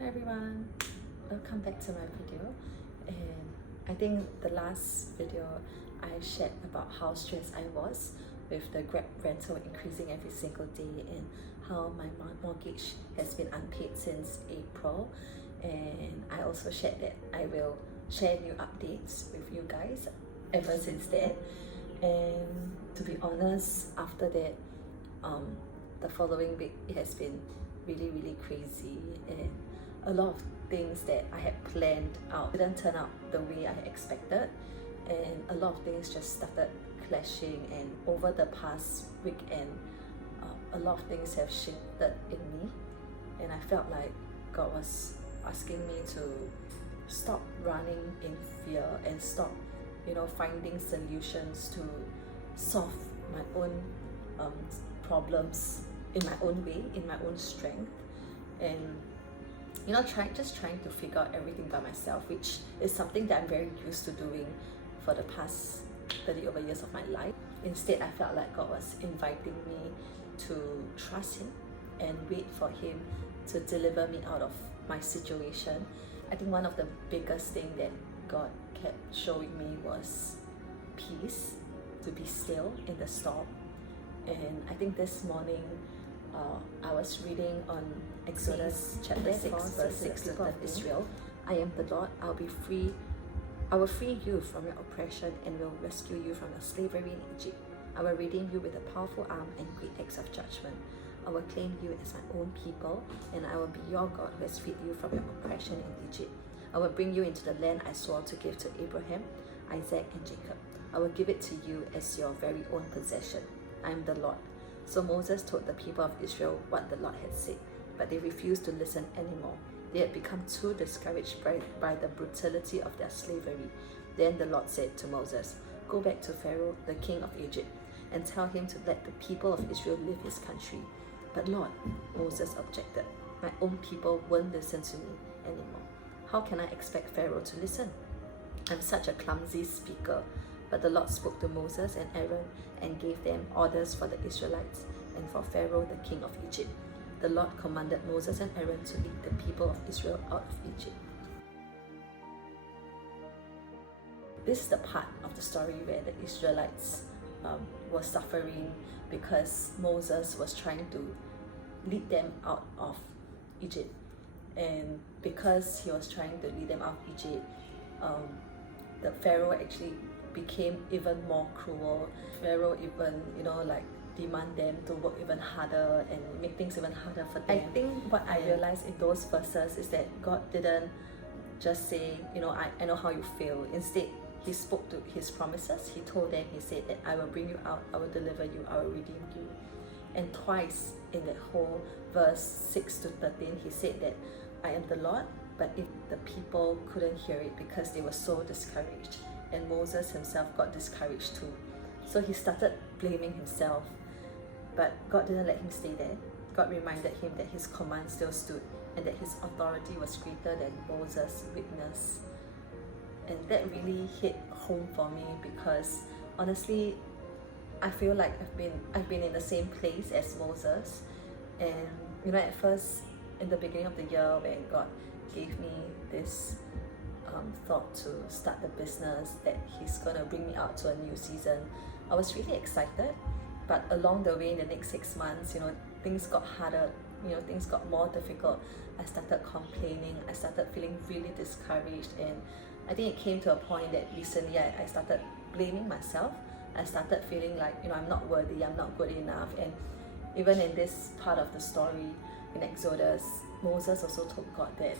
Hi everyone, welcome back to my video. And I think the last video I shared about how stressed I was with the Grab rental increasing every single day and how my mortgage has been unpaid since April. And I also shared that I will share new updates with you guys ever since then. And to be honest, after that, the following week it has been really crazy, and a lot of things that I had planned out didn't turn out the way I expected, and a lot of things just started clashing. And over the past weekend, a lot of things have shifted in me, and I felt like God was asking me to stop running in fear and stop, finding solutions to solve my own problems in my own way, in my own strength, and trying to figure out everything by myself, which is something that I'm very used to doing for the past 30 over years of my life. Instead, I felt like God was inviting me to trust Him and wait for Him to deliver me out of my situation. I think one of the biggest things that God kept showing me was peace, to be still in the storm. And I think this morning, I was reading on Exodus chapter 6, verse 6 to of Israel. I am the Lord, I will free you from your oppression and will rescue you from your slavery in Egypt. I will redeem you with a powerful arm and great acts of judgment. I will claim you as my own people, and I will be your God who has freed you from your oppression in Egypt. I will bring you into the land I swore to give to Abraham, Isaac, and Jacob. I will give it to you as your very own possession. I am the Lord. So Moses told the people of Israel what the Lord had said, but they refused to listen anymore. They had become too discouraged by the brutality of their slavery. Then the Lord said to Moses, "Go back to Pharaoh, the king of Egypt, and tell him to let the people of Israel leave his country." "But Lord," Moses objected, "my own people won't listen to me anymore. How can I expect Pharaoh to listen? I'm such a clumsy speaker." But the Lord spoke to Moses and Aaron and gave them orders for the Israelites and for Pharaoh, the king of Egypt. The Lord commanded Moses and Aaron to lead the people of Israel out of Egypt. This is the part of the story where the Israelites were suffering because Moses was trying to lead them out of Egypt. And because he was trying to lead them out of Egypt, the Pharaoh actually became even more cruel. Pharaoh even, demand them to work even harder and make things even harder for them. I think what I realized in those verses is that God didn't just say, I know how you feel. Instead, He spoke to His promises. He told them, He said that I will bring you out, I will deliver you, I will redeem you. And twice in that whole verse 6 to 13, He said that I am the Lord, but if the people couldn't hear it because they were so discouraged. And Moses himself got discouraged too. So he started blaming himself. But God didn't let him stay there. God reminded him that his command still stood and that his authority was greater than Moses' weakness. And that really hit home for me because honestly, I feel like I've been in the same place as Moses. And at first, in the beginning of the year, when God gave me this thought to start the business, that He's gonna bring me out to a new season, I was really excited. But along the way, in the next 6 months, things got harder, things got more difficult. I started complaining, I started feeling really discouraged, and I think it came to a point that recently I started blaming myself. I started feeling like, I'm not worthy, I'm not good enough. And even in this part of the story in Exodus, Moses also told God that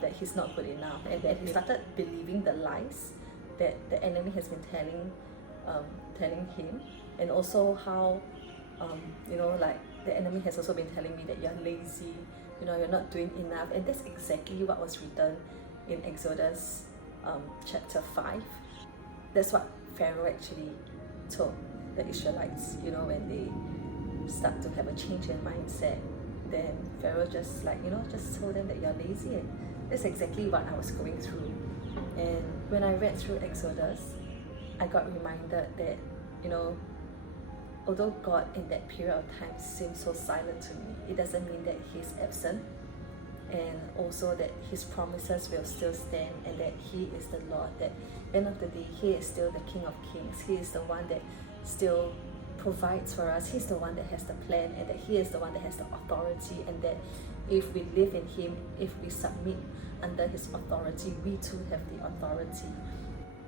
that he's not good enough, and that he started believing the lies that the enemy has been telling him, and also how the enemy has also been telling me that you're lazy, you're not doing enough. And that's exactly what was written in Exodus chapter 5. That's what Pharaoh actually told the Israelites, when they start to have a change in mindset. Then Pharaoh just told them that you're lazy, and that's exactly what I was going through. And when I read through Exodus, I got reminded that, although God in that period of time seemed so silent to me, it doesn't mean that He's absent. and also that His promises will still stand, and that He is the Lord, that end of the day He is still the King of Kings. He is the one that still provides for us. He's the one that has the plan, and that He is the one that has the authority, and that if we live in Him, if we submit under His authority, we too have the authority.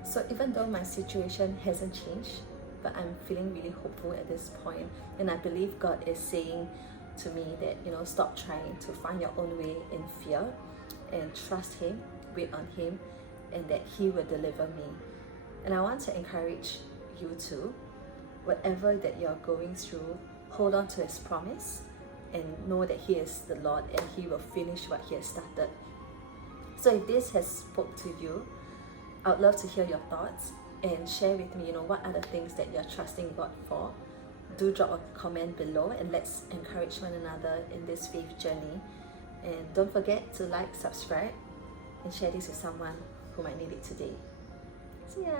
So even though my situation hasn't changed, but I'm feeling really hopeful at this point, and I believe God is saying to me that, stop trying to find your own way in fear, and trust Him, wait on Him, and that He will deliver me. And I want to encourage you too, whatever that you're going through, hold on to His promise and know that He is the Lord, and He will finish what He has started. So if this has spoke to you, I would love to hear your thoughts, and share with me, what are the things that you're trusting God for. Do drop a comment below, and let's encourage one another in this faith journey. And don't forget to like, subscribe, and share this with someone who might need it today. See ya!